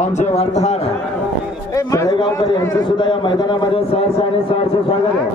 आमचे वार्ताहर तळेगावकर यांचे सुद्धा या मैदानामध्ये सहर्ष आणि सहर्ष स्वागत आहे।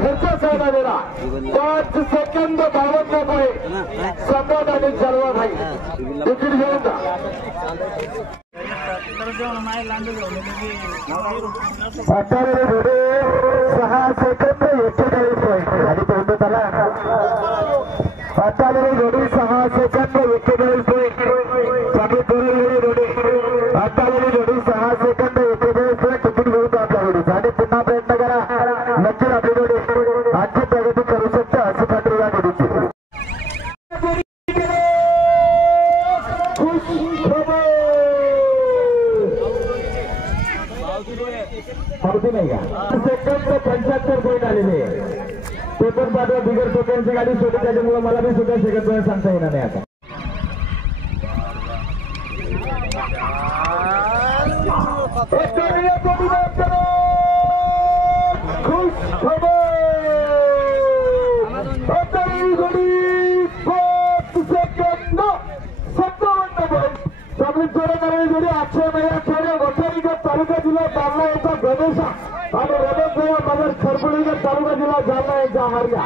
खर्च साधलेला 5 सेकंद 52 पॉईंट संवाद आणि सर्व भाई तिकीट घेऊन जा। आचार्य घोडे 6 सेकंद 41 पॉईंट आणि पोहोचतो त्याला आचार्य घोडे 6 सेकंद 41 पॉईंट चांगली पोरं घोडे आचार्य घोडे 6 सेकंद 41 पॉईंट तिकीट घेऊन जा आपल्या घोडीचा आणि पुन्हा प्रयत्न करा नक्की आपली घोडे आजची प्रगती करू शकता अशी खात्री या घोडीची। पावती नाही का सेकंद 75 पॉईंट आलेले पेपर पाठवा बिगर टोक्यांची गाडी सोडली त्याच्यामुळे मला बी सुद्धा सेकंद सांगता येणार नाही आता। तालुका जिल्हा जालना यांचा गणेशा आणि रमेश नगर खरपुडीकर तालुका जिल्हा जालना यांचा हरया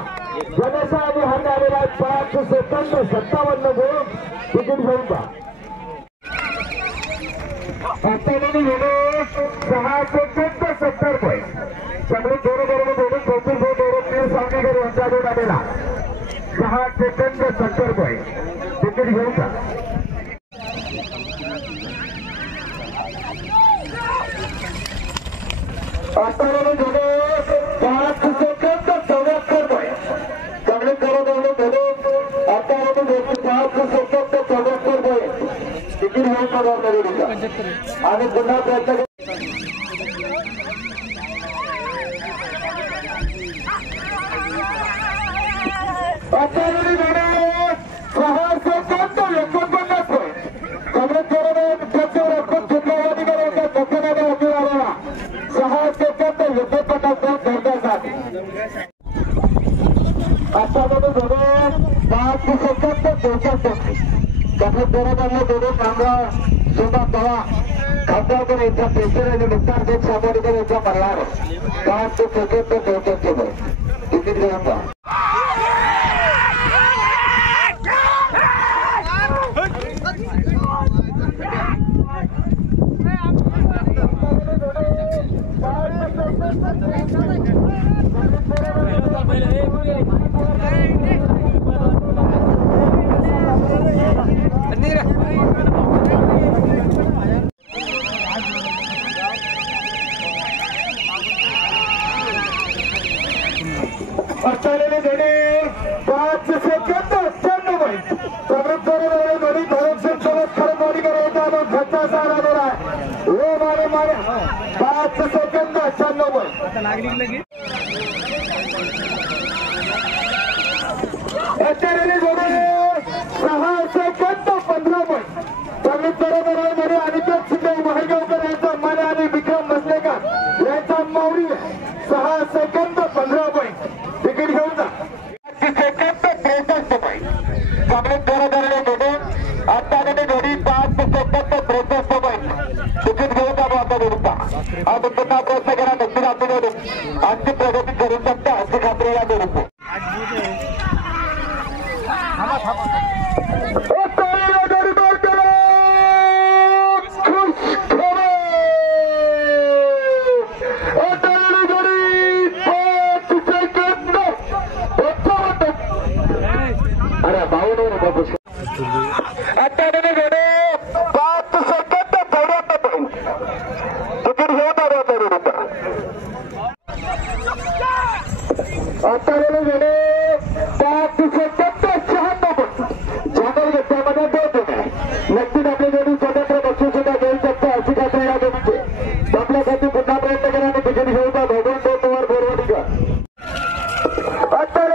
गणेशा आणि हरणे आलेला 5 सेकंद 57 गुण तिकीट घेऊन जा। 6 सेकंद 70 पॉईंट चांगली जोर बरोबर दोन कौतुक गौरव सांगेकर यांचा गुण आलेला 6 सेकंद 70 पॉईंट तिकीट घेऊन जा। आताला जोडे 5 सेकंद 74 पॉईंट चांगले करत आले जोडे आताला जोडे 5 सेकंद 74 पॉईंट तिकीट घेऊन जा आणि पुन्हा प्रयत्न आताला जोडे 6 सेकंद 49 पॉईंट चांगले करत आले त्याच्यावर आपण जिल्हावादी करायचा धक्कामध्ये उभी आलेला 6 सेकंद 49 धरण्यासाठी आतामध्ये जोडे 5 सेकंद 64 त्यामुळे बरोबर जोडे कामगार सुद्धा तवा खासदारकर यांचा पेशर आणि मुक्तार देव सामारीकर यांचा मल्हार 5 सेकंद 64 तिकीट घेऊन जा। आचार्याने जोडे 5 सेकंद 98 पॉईंट समृद्ध जोडी धरमसिंग सोबत खरबोडी करायचा मग घटना सारा दिला हो मारे मारे 5 सेकंद 96 पॉईंट आचार्याने जोडे 6 सेकंद 15 पॉईंट समृद्ध मध्ये अनिकेत शिंदे महागावकर यांचा माने आणि विक्रम मसलेकर यांचा मावरी 6 सेकंद 15 पॉईंट तिकीट घेऊन जा। 5 सेकंद 63 पॉईंट चांगले बरोबर जोडे आताकडे जोडी 5 सेकंद 63 पॉईंट तिकीट घेऊन जा आता जोडीचा आणि पुन्हा प्रयत्न करा नक्की आपली जोडी आजची प्रगती करू शकता अशी खात्री या जोडीची।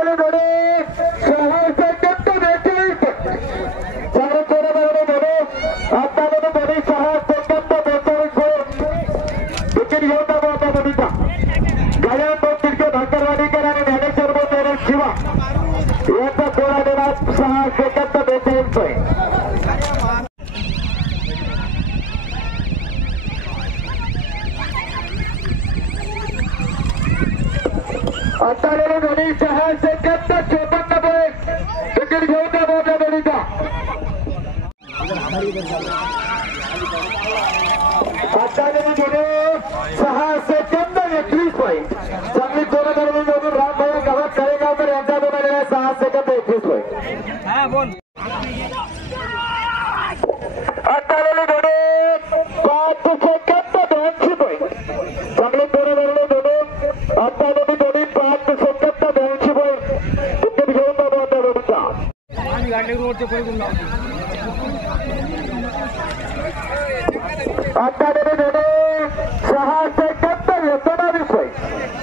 आताले जोडे 6 सेकंद 42 चांगले जोडे जोडे आताले जोडे 6 सेकंद 42 विकेट घेऊन आता जोडीचा गाड्या तो तिरके भाकरवाडीकर आणि ज्ञानेश्वर बोलणारे शिवा यांचा गोळा देणार 6 सेकंद 42 आताले जोडी 6 सेकंद 54 विकेट घेऊन आता जोडीचा आताले जोडी 6 सेकंद 21 पॉईंट चांगली जोडे जोडून रामभाई गावात कळेगावकर यांचा बनवलेला 6 सेकंद 21 पॉईंट आताले जोडी 5 सेकंद 82 पॉईंट चांगली जोडे जोडून आताले जोडी 5 सेकंद 82 पॉईंट विकेट घेऊन आता जोडीचा आताले जोडे 6 सेकंद 19 पॉईंट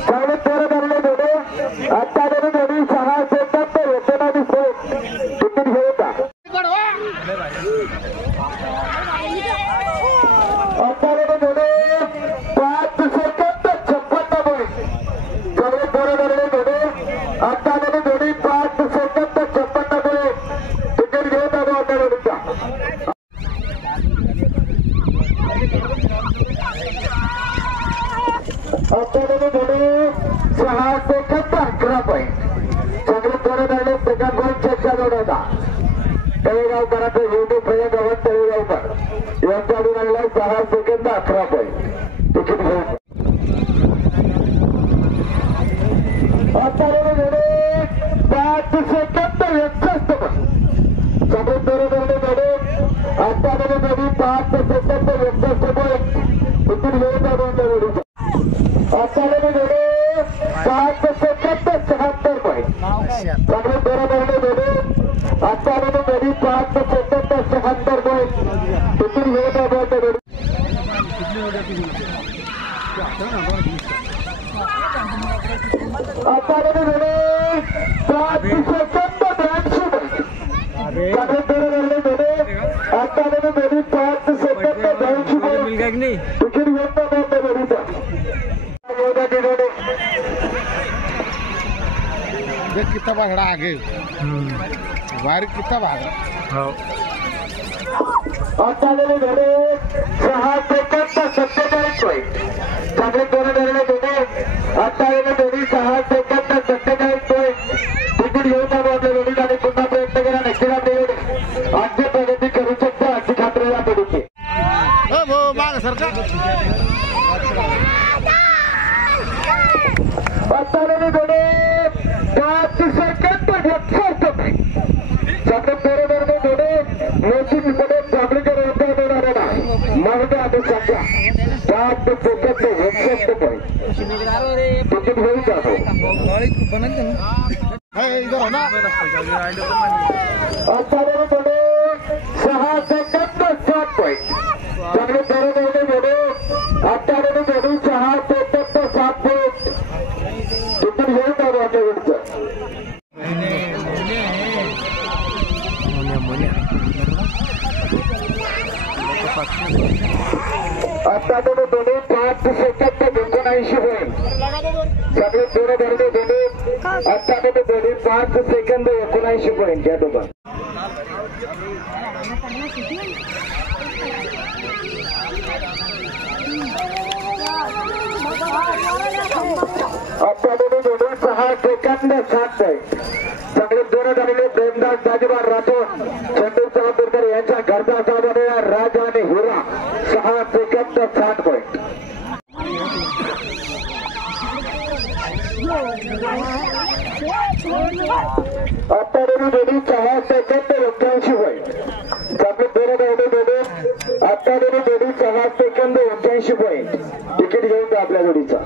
चांगली जोडे जोडे आताले जोडी 6 सेकंद 19 पॉईंट विकेट घेऊन आताले जोडे 5 सेकंद 56 पॉईंट चांगली जोडे जोडे आताले जोडी 5 सेकंद 56 पॉईंट विकेट घेऊन आता जोडीचा आताले जोडी 6 सेकंद 11 पॉईंट चांगली जोडे प्रकाश भाई चर्चा जोडायचा तळेगावकरांचा युट्यूब प्रयोग गावात तळेगावकर यांच्या अडून 6 सेकंद 11 पॉईंट तिकीट घेऊन आताले जोडे 5 सेकंद 61 पॉईंट चांगली जोडे आताले जोडी 5 सेकंद 61 पॉईंट तिकीट घेऊन जोडीचा आताले जोडे 5 सेकंद 76 पॉईंट चांगली जोडे आताले जोडी 5 सेकंद 76 पॉईंट तिकीट घेऊन जोडी आताले जोडे 5 सेकंद 82 पॉईंट चांगली जोडे आताले जोडी 5 सेकंद 82 पॉईंट तिकीट घेऊन जोडीचा देख कितना भागड़ा आगे वायर कितना भागा आताले जोडे 6 सेकंद 47 पॉईंट चांगले जोडे आताले जोडी 6 सेकंद 47 पॉईंट तिकीट घेऊन आपल्या जोडीला आणि पुन्हा प्रयत्न करा नक्कीला जोडी आजची प्रगती करू शकतो अशी खात्री या जोडीची आताले जोडे 5 सेकंद 61 चांगले जोडे मोठी कडे चांगलीकडे होता जोडा मार्ग आधी संख्या 5 सेकंद 61 पॉईंट तिकीट घेऊन जातो आताले जोडे 6 सेकंद 7 पॉईंट चांगले जोडे आताले जोडी 6 सेकंद 7 पॉईंट तिकीट घेऊन जातो आपल्या जोडीचं आताले जोडे 5 सेकंद 79 पॉईंट चांगले जोडे आताले जोडी 5 सेकंद 79 पॉईंट या दोघं आताले जोडी 6 सेकंद 7 पॉईंट चांगले जोडे प्रेमदास दाजीबार राठोड चंदू सावरकर यांच्या घरचा साधलेला राजा आणि हिरा 6 सेकंद 7 पॉईंट आताले जोडी 6 सेकंद 81 पॉईंट चांगले जोडे आताले जोडी 6 सेकंद 81 पॉईंट तिकीट घेऊन आपल्या जोडीचा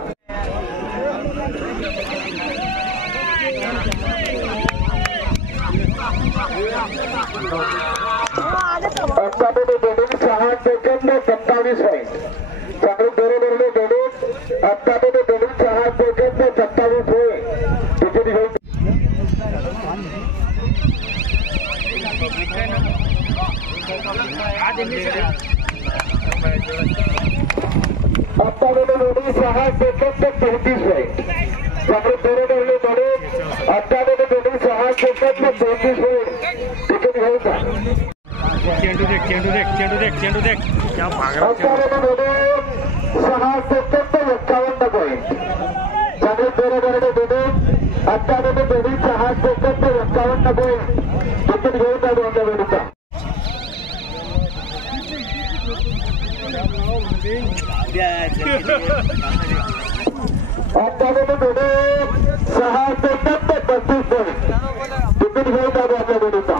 आताले जोडी 6 सेकंद 27 पॉईंट चांगले जोडे आताले जोडी 6 सेकंद 27 पॉईंट तिकीट घेऊन आत्तामध्ये जोडी 6 सेकंद 33 पॉईंट चांगले फेरे धरले जोडी आत्तामध्ये जोडी 6 सेकंद 33 पॉईंट तिकीट घ्यायचा चेंडू देख क्या भाग रहा है आत्तामध्ये जोडी 6 सेकंद 51 पॉईंट चांगले फेरे धरले जोडी आत्तामध्ये जोडी 6 सेकंद 51 पॉईंट तिकीट घ्यायचा दोनच्या जोडीचा आत्तामध्ये जोडी 6 सेकंद 35 पॉईंट तिकीट घ्यायचा दोनच्या जोडीचा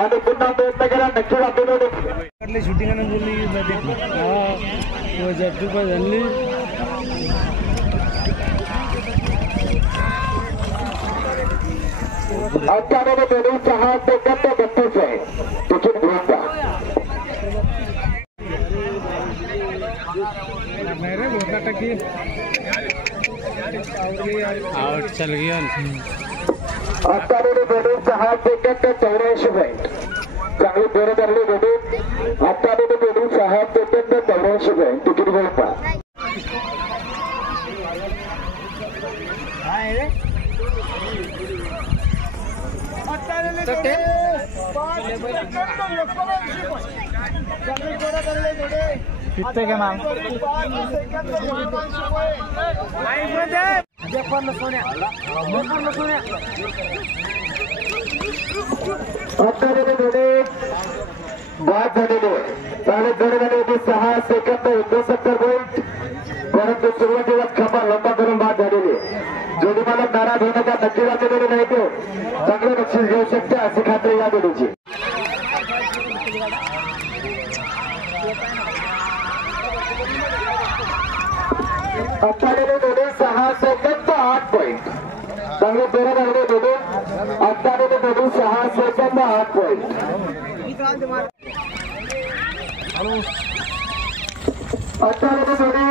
आणि पुन्हा प्रयत्न करा नक्की आपल्याकडे शूटिंग बोलली झाली आत्तामध्ये जोडी 6 सेकंद 32 आहे तिकीट घ्यायचा मेरे बहुत टकी आउट चल गया आत्तामध्ये जोडी 6 सेकंद 84 पॉईंट चांगली फेरे धरली जोडी आत्तामध्ये जोडी 6 सेकंद 84 पॉईंट तिकीट घ्यायचा कितने के नाम आत्तामध्ये जोडी बाद झालेली आहे चांगली फेरे झाली होती 6 सेकंद 69 पॉईंट परंतु सुरुवातीला खपा लंबा करून बाद झालेली आहे जोडी मला नाराज होण्याचा नक्की वाटलेली नाही तो चांगलं बक्षीस घेऊ शकते अशी खात्री या जोडीची आत्तामध्ये जोडी 6 सेकंद 8 पॉईंट चांगले फेरे झाले जोडी आत्तामध्ये जोडी 6 सेकंद 8 पॉईंट आत्तामध्ये जोडी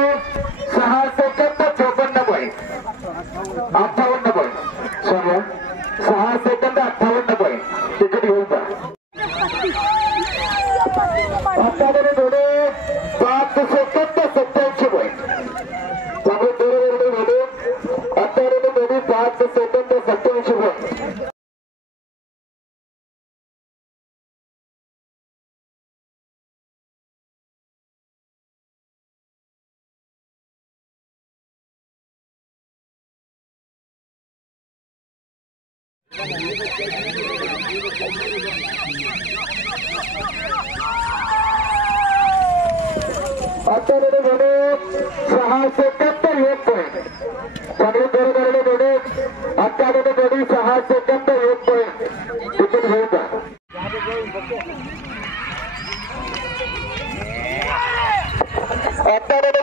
6 second 54 point 58 point sorry 6 second 58 point ticket घेऊन जा आत्तामध्ये जोडी 5 सेकंद 87 पॉईंट चांगले फेरे झाले जोडी आत्तामध्ये जोडी 5 सेकंद 87 पॉईंट आत्तामध्ये जोडी 6 सेकंद 1 पॉईंट चांगले फेरे धरले जोडी आत्तामध्ये जोडी 6 सेकंद 1 पॉईंट तिकीट घ्यायचा आत्तामध्ये